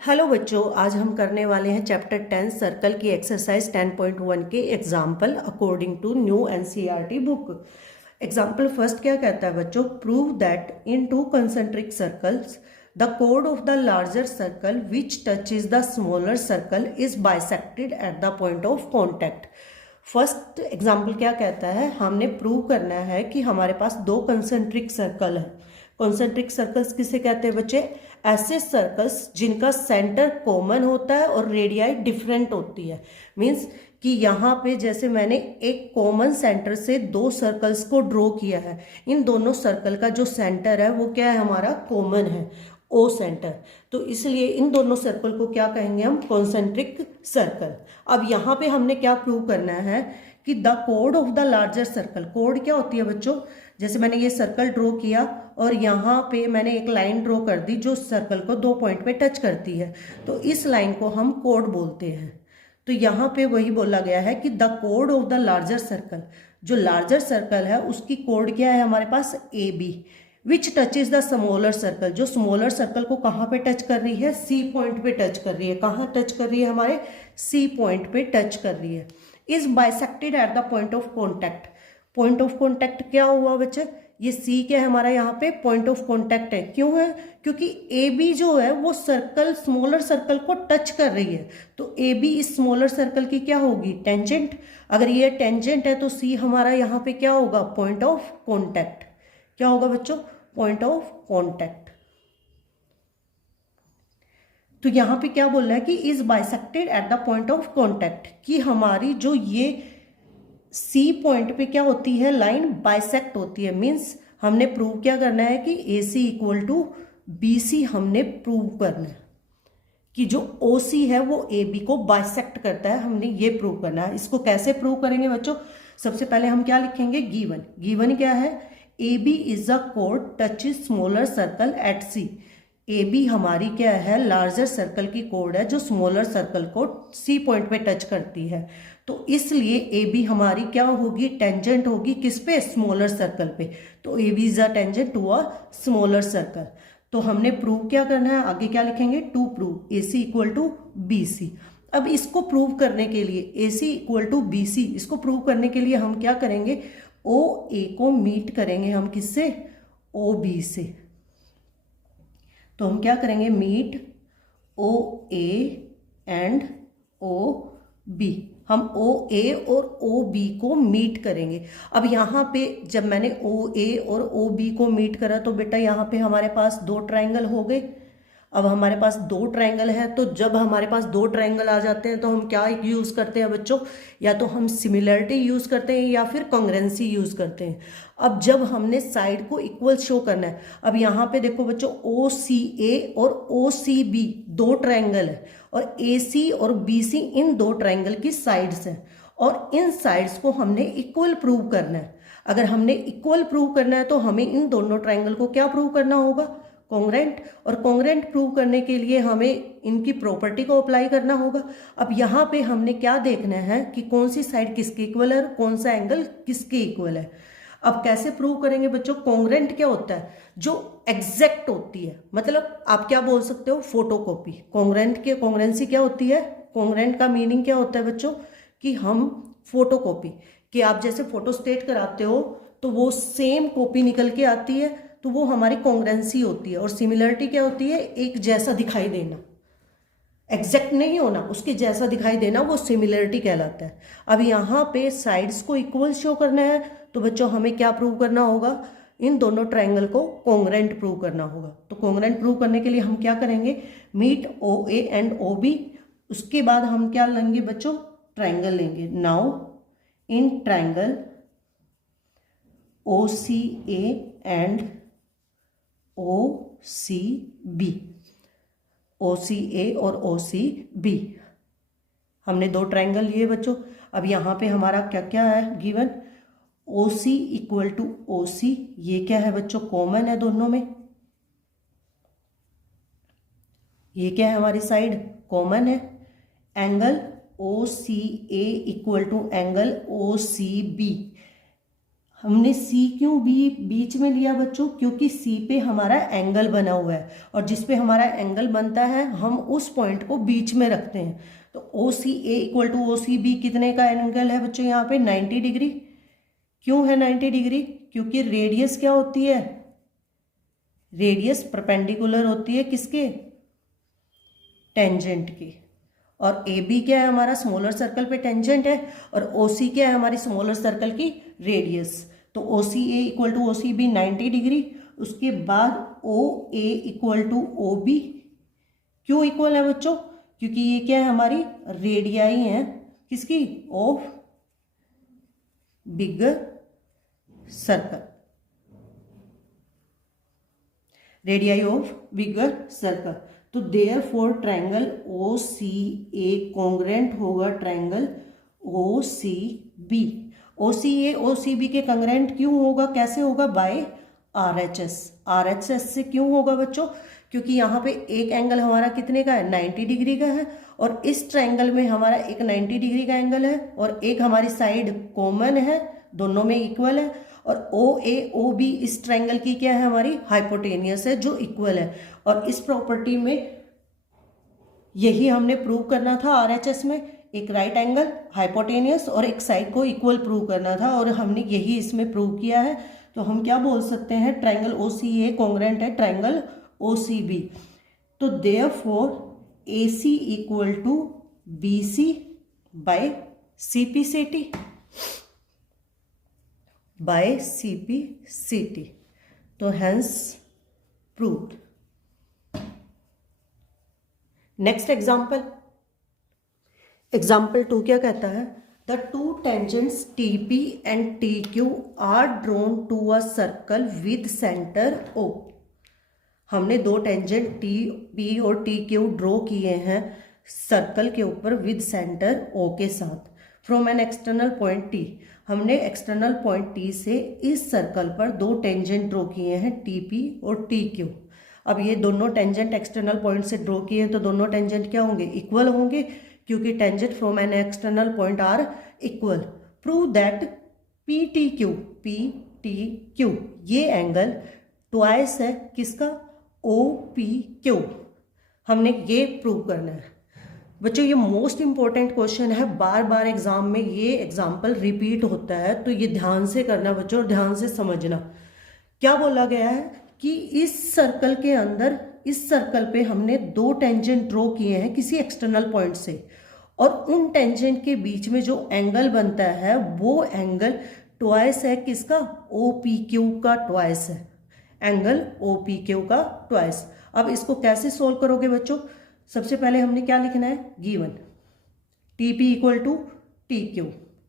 Hello बच्चों, आज हम करने वाले हैं चैप्टर 10 सर्कल की एक्सरसाइज 10.1 के example according to new NCERT book. Example first क्या कहता है बच्चों? Prove that in two concentric circles the कोड of the larger circle which touches the smaller circle is bisected at the point of contact. First example क्या कहता है? हमने prove करना है कि हमारे पास दो कंसेंट्रिक सर्कल है। कॉन्सेंट्रिक सर्कल्स किसे कहते हैं बच्चे? ऐसे सर्कल्स जिनका सेंटर कॉमन होता है और रेडियाई डिफरेंट होती है। मींस कि यहाँ पे जैसे मैंने एक कॉमन सेंटर से दो सर्कल्स को ड्रॉ किया है, इन दोनों सर्कल का जो सेंटर है वो क्या है? हमारा कॉमन है, ओ सेंटर। तो इसलिए इन दोनों सर्कल को क्या कहेंगे हम? Concentric circle. अब यहाँ पे हमने क्या प्रूव करना है कि द कोड of the larger circle. Code क्या होती है बच्चों? जैसे मैंने ये सर्कल ड्रॉ किया और यहाँ पे मैंने एक लाइन ड्रॉ कर दी जो सर्कल को दो पॉइंट पे टच करती है, तो इस लाइन को हम कोड बोलते हैं। तो यहाँ पे वही बोला गया है कि द कोड ऑफ द लार्जर सर्कल, जो लार्जर सर्कल है उसकी कोड क्या है हमारे पास? A B, which touches the smaller circle. जो स्मॉलर सर्कल को कहाँ पे टच कर रही है? सी पॉइंट पे टच कर रही है। कहाँ टच कर रही है? हमारे सी पॉइंट पे टच कर रही है। Is bisected at the point of contact. Point of contact क्या हुआ बच्चे? ये सी क्या है हमारा? यहाँ पे पॉइंट ऑफ कॉन्टैक्ट है। क्यों है? क्योंकि ए बी जो है वो सर्कल, स्मॉलर सर्कल को टच कर रही है, तो ए बी इस स्मॉलर सर्कल की क्या होगी? टेंजेंट। अगर ये टेंजेंट है तो सी हमारा यहाँ पे क्या होगा? Point of contact. क्या होगा बच्चों? Point of contact. तो यहाँ पे क्या बोल रहा है कि is bisected at the point of contact, कि हमारी जो ये सी पॉइंट पे क्या होती है? लाइन बाइसेक्ट होती है। मीन्स हमने प्रूव क्या करना है कि ए सी इक्वल टू बी सी हमने प्रूव करना है कि जो ओ सी है वो ए बी को बाइसेक्ट करता है। हमने ये प्रूव करना है। इसको कैसे प्रूव करेंगे बच्चों? सबसे पहले हम क्या लिखेंगे? गिवन। गिवन क्या है? ए बी इज अ कोड touch smaller circle at C. A B हमारी क्या है? लार्जर सर्कल की कोड है जो स्मॉलर सर्कल को सी पॉइंट पे टच करती है। तो इसलिए ए बी हमारी क्या होगी? टेंजेंट होगी किस पे? स्मॉलर सर्कल पे। तो A B is a tangent to a smaller circle. तो हमने प्रूव क्या करना है? आगे क्या लिखेंगे? To prove A C equal to B C. अब इसको प्रूव करने के लिए A C equal to B C, इसको प्रूव करने के लिए हम क्या करेंगे? ओ ए को मीट करेंगे हम किससे? ओ बी से। तो हम क्या करेंगे? Meet O A and O B. हम ओ ए और ओ बी को मीट करेंगे। अब यहाँ पे जब मैंने ओ ए और ओ बी को मीट करा तो बेटा यहाँ पे हमारे पास दो ट्रायंगल हो गए। अब हमारे पास दो ट्रायंगल है, तो जब हमारे पास दो ट्रायंगल आ जाते हैं तो हम क्या यूज़ करते हैं बच्चों? या तो हम सिमिलरिटी यूज़ करते हैं या फिर कॉन्ग्रुएंसी यूज़ करते हैं। अब जब हमने साइड को इक्वल शो करना है, अब यहाँ पे देखो बच्चों, ओ सी ए और ओ सी बी दो ट्रायंगल है और ए सी और बी सी इन दो ट्रायंगल की साइड्स हैं और इन साइड्स को हमने इक्वल प्रूव करना है। अगर हमने इक्वल प्रूव करना है तो हमें इन दोनों ट्रायंगल को क्या प्रूव करना होगा? कॉन्ग्रुएंट। और कॉन्ग्रुएंट प्रूव करने के लिए हमें इनकी प्रॉपर्टी को अप्लाई करना होगा। अब यहाँ पे हमने क्या देखना है कि कौन सी साइड किसके इक्वल है और कौन सा एंगल किसके इक्वल है। अब कैसे प्रूव करेंगे बच्चों? कॉन्ग्रुएंट क्या होता है? जो एग्जैक्ट होती है, मतलब आप क्या बोल सकते हो? फोटोकॉपी। कॉन्ग्रुएंट की कॉन्ग्रुएंसी क्या होती है? कॉन्ग्रुएंट का मीनिंग क्या होता है बच्चों? कि हम फोटोकॉपी, कि आप जैसे फोटोस्टेट कराते हो तो वो सेम कॉपी निकल के आती है, तो वो हमारी कॉन्ग्रुएंसी होती है। और सिमिलरिटी क्या होती है? एक जैसा दिखाई देना, एग्जैक्ट नहीं होना, उसके जैसा दिखाई देना, वो सिमिलरिटी कहलाता है। अब यहाँ पे साइड्स को इक्वल शो करना है तो बच्चों हमें क्या प्रूव करना होगा? इन दोनों ट्रायंगल को कॉन्ग्रुएंट प्रूव करना होगा। तो कॉन्ग्रुएंट प्रूव करने के लिए हम क्या करेंगे? Meet O A and O B. उसके बाद हम क्या लेंगे बच्चों? ट्रायंगल लेंगे। Now in triangle O C A and O C B, O C A और ओ सी बी, हमने दो ट्रायंगल लिए बच्चों। अब यहाँ पे हमारा क्या क्या है given? O C equal to O सी, ये क्या है बच्चों? कॉमन है दोनों में। ये क्या है? हमारी साइड कॉमन है। Angle O C A equal to angle O C B, हमने सी क्यों बीच में लिया बच्चों, क्योंकि सी पे हमारा एंगल बना हुआ है और जिस पे हमारा एंगल बनता है हम उस पॉइंट को बीच में रखते हैं। तो O C A equal to O C B कितने का एंगल है बच्चों यहाँ पे 90 डिग्री। क्यों है 90 डिग्री, क्योंकि रेडियस क्या होती है, रेडियस परपेंडिकुलर होती है किसके, टेंजेंट की। और ए बी क्या है हमारा, स्मॉलर सर्कल पे टेंजेंट है, और ओ सी क्या है हमारी स्मॉलर सर्कल की रेडियस। तो O C A equal to O C B 90 degree. उसके बाद O A equal to O B, क्यों इक्वल है बच्चों, क्योंकि ये क्या है हमारी रेडियाई है किसकी, of bigger circle, radii of bigger circle. तो therefore triangle O C A congruent होगा triangle O C B. O C A O C B के कॉन्ग्रेंट क्यों होगा, कैसे होगा, by R H S. R H S से क्यों होगा बच्चों, क्योंकि यहाँ पे एक एंगल हमारा कितने का है 90 डिग्री का है, और इस ट्रायंगल में हमारा एक 90 डिग्री का एंगल है और एक हमारी साइड कॉमन है, दोनों में इक्वल है। और ओ ए ओ बी इस ट्रायंगल की क्या है हमारी हाइपोटेनियस है जो इक्वल है। और इस प्रॉपर्टी में यही हमने प्रूव करना था आरएचएस में, एक राइट एंगल हाइपोटेनियस और एक साइड को इक्वल प्रूव करना था, और हमने यही इसमें प्रूव किया है। तो हम क्या बोल सकते हैं, triangle O C A congruent है ट्रायंगल ओ सी बी। तो therefore A C equal to B C by C P C T, by C P C T. तो hence proved. Next example, example 2 क्या कहता है, the two tangents T P and T Q are drawn to a circle with centre O. हमने दो tangent T P और T Q draw किए हैं circle के ऊपर विद सेंटर ओ के साथ, from an external point T. हमने एक्सटर्नल पॉइंट टी से इस सर्कल पर दो टेंजेंट ड्रॉ किए हैं टी पी और टी क्यू। अब ये दोनों टेंजेंट एक्सटर्नल पॉइंट से ड्रॉ किए हैं तो दोनों टेंजेंट क्या होंगे, इक्वल होंगे, क्योंकि tangent from an external point are equal. Prove that P T Q ये एंगल ट्वाइस है किसका, ओ पी क्यू। हमने ये प्रूव करना है बच्चों। ये मोस्ट इंपॉर्टेंट क्वेश्चन है, बार बार एग्जाम में ये एग्जाम्पल रिपीट होता है, तो ये ध्यान से करना बच्चों और ध्यान से समझना। क्या बोला गया है कि इस सर्कल के अंदर, इस सर्कल पे हमने दो टेंजेंट ड्रॉ किए हैं किसी एक्सटर्नल पॉइंट से, और उन टेंजेंट के बीच में जो एंगल बनता है वो एंगल ट्वाइस है किसका, ओ पी क्यू का ट्वाइस है, एंगल ओ पी क्यू का ट्वाइस। अब इसको कैसे सोल्व करोगे बच्चों, सबसे पहले हमने क्या लिखना है, given T P equal to T Q,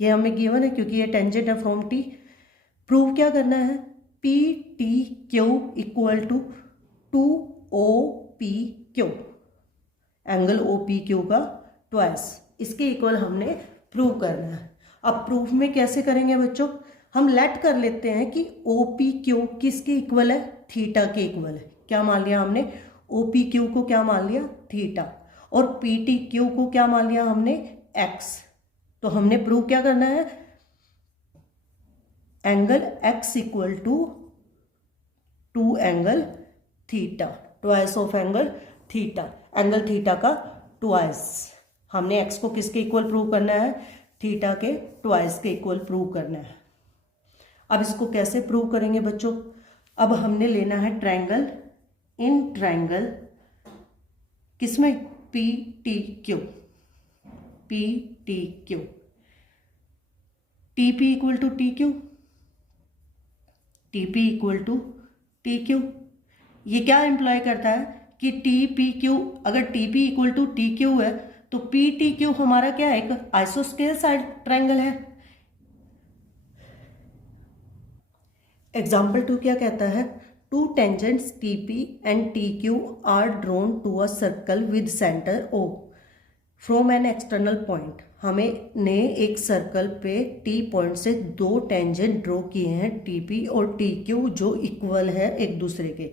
ये हमें गिवन है क्योंकि ये टेंजेंट है फ्रॉम टी। प्रूव क्या करना है, P T Q equal to two O P Q, angle O P Q का ट्वाइस, इसके इक्वल हमने प्रूव करना है। अब प्रूफ में कैसे करेंगे बच्चों, हम लेट कर लेते हैं कि ओ पी क्यू किसके इक्वल है, थीटा के इक्वल है। क्या मान लिया हमने, ओ पी क्यू को क्या मान लिया, थीटा, और पी टी क्यू को क्या मान लिया हमने, एक्स। तो हमने प्रूव क्या करना है, angle X equal to angle theta, twice of angle theta, angle theta का ट्वाइस। हमने एक्स को किसके इक्वल प्रूव करना है, थीटा के ट्वाइस के इक्वल प्रूव करना है। अब इसको कैसे प्रूव करेंगे बच्चों, अब हमने लेना है ट्रायंगल, इन ट्रायंगल किसमें, P T Q, P T Q, T P equal to T Q, T P equal to T Q. ये क्या इंप्लॉय करता है कि टी पी क्यू, अगर T P equal to T Q है तो P T Q हमारा क्या है, एक आइसोस्केल साइड ट्रायंगल है। एग्जाम्पल 2 क्या कहता है, two tangents T P and T Q are drawn to a circle with centre O from an external point. हमें ने एक सर्कल पे टी पॉइंट से दो टेंजेंट ड्रॉ किए हैं टी पी और टी क्यू जो इक्वल है एक दूसरे के।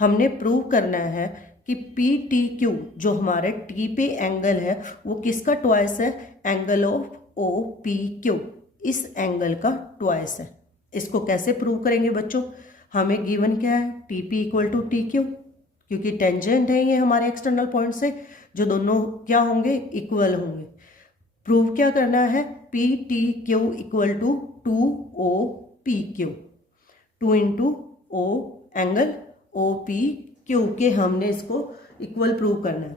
हमने प्रूव करना है कि पी टी क्यू जो हमारे टी पे एंगल है वो किसका ट्वाइस है, angle of O P Q, इस एंगल का ट्वाइस है। इसको कैसे प्रूव करेंगे बच्चों? हमें गिवन क्या है, T P equal to T Q, क्योंकि टेंजेंट है ये हमारे एक्सटर्नल पॉइंट से, जो दोनों क्या होंगे, इक्वल होंगे। प्रूव क्या करना है, P T Q equal to 2O P Q, 2 into O angle O P Q के हमने इसको इक्वल प्रूव करना है।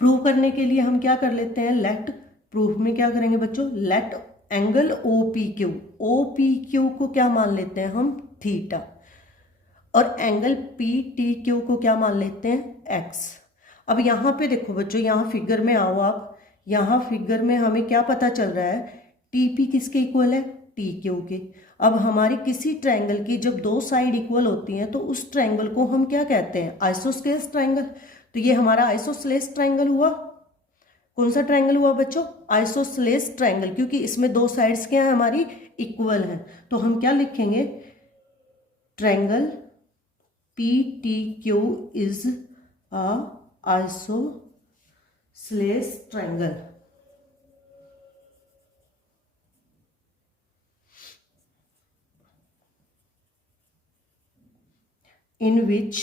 प्रूव करने के लिए हम क्या कर लेते हैं, लेट, प्रूफ में क्या करेंगे बच्चों, let angle O P Q, O P Q को क्या मान लेते हैं हम, थीटा, और एंगल पी टी क्यू को क्या मान लेते हैं, एक्स। अब यहाँ पे देखो बच्चों, यहाँ फिगर में आओ आप, यहाँ फिगर में हमें क्या पता चल रहा है, टी पी किसके इक्वल है, टी क्यू के। अब हमारी किसी ट्रायंगल की जब दो साइड इक्वल होती हैं तो उस ट्रायंगल को हम क्या कहते हैं, आइसोस्केलेस ट्रायंगल। तो ये हमारा आइसोस्केलेस ट्रायंगल हुआ। कौन सा ट्रायंगल हुआ बच्चों, आइसोस्केलेस ट्रायंगल, क्योंकि इसमें दो साइड्स क्या है हमारी, इक्वल हैं। तो हम क्या लिखेंगे, triangle P T Q is a isosceles triangle. in which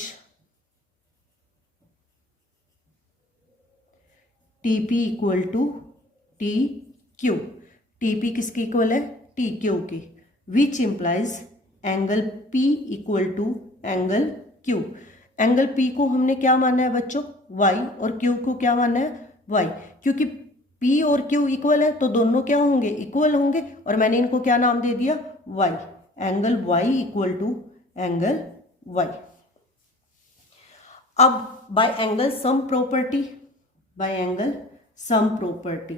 TP equal to T Q, TP किसकी इक्वल है, टी क्यू की, which implies angle P equal to angle Q। Angle P को हमने क्या माना है बच्चों, Y, और Q को क्या माना है, Y, क्योंकि P और Q इक्वल है तो दोनों क्या होंगे, इक्वल होंगे, और मैंने इनको क्या नाम दे दिया, Y। Angle Y equal to angle Y। अब by angle sum property, by angle sum property,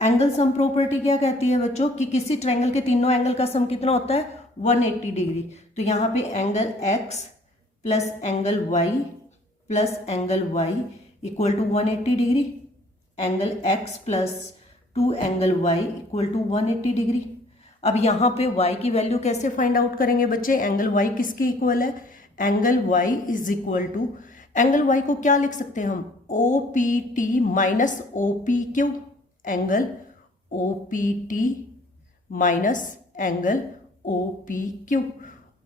angle sum property क्या कहती है बच्चों, कि किसी ट्रायंगल के तीनों एंगल का सम कितना होता है, 180 डिग्री। तो यहाँ पे angle x plus angle y plus angle y equal to 180 degree, angle x plus 2 angle y equal to 180 degree. अब यहाँ पे y की वैल्यू कैसे फाइंड आउट करेंगे बच्चे, एंगल y किसके इक्वल है, angle y is equal to, angle y को क्या लिख सकते हैं हम, O P T minus O P Q, angle O P T minus angle O P Q.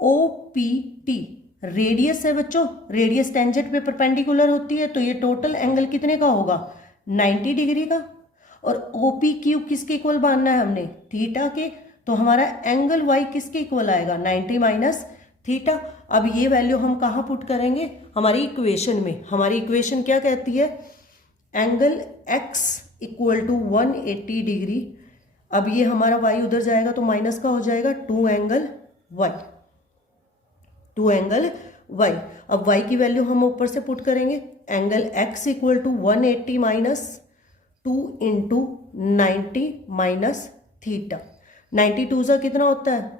O P T radius है बच्चों, रेडियस टेंजेंट पे परपेंडिकुलर होती है, तो ये टोटल एंगल कितने का होगा, 90 डिग्री का। और ओ पी क्यू किसके इक्वल मानना है हमने, थीटा के, तो हमारा एंगल वाई किसके इक्वल आएगा, 90 माइनस थीटा। अब ये वैल्यू हम कहाँ पुट करेंगे, हमारी इक्वेशन में। हमारी इक्वेशन क्या कहती है, angle x equal to 180 degree. अब ये हमारा y उधर जाएगा तो माइनस का हो जाएगा 2 एंगल y, 2 एंगल y। अब y की वैल्यू हम ऊपर से पुट करेंगे, angle x equal to 180 minus 2 into 90 minus theta. 92 से कितना होता है,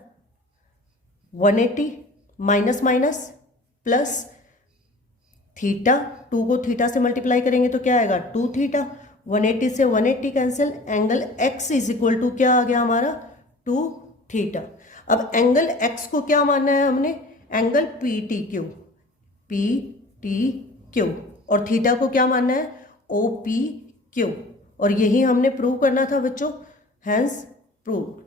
180 माइनस माइनस प्लस थीटा, 2 को थीटा से मल्टीप्लाई करेंगे तो क्या आएगा, 2 थीटा। 180 से 180 cancel, angle x is equal to क्या आ गया हमारा, 2 थीटा। अब एंगल x को क्या मानना है हमने, angle P T Q, P T Q, और थीटा को क्या मानना है, ओ पी क्यू। और यही हमने प्रूव करना था बच्चों, हैंस प्रूव।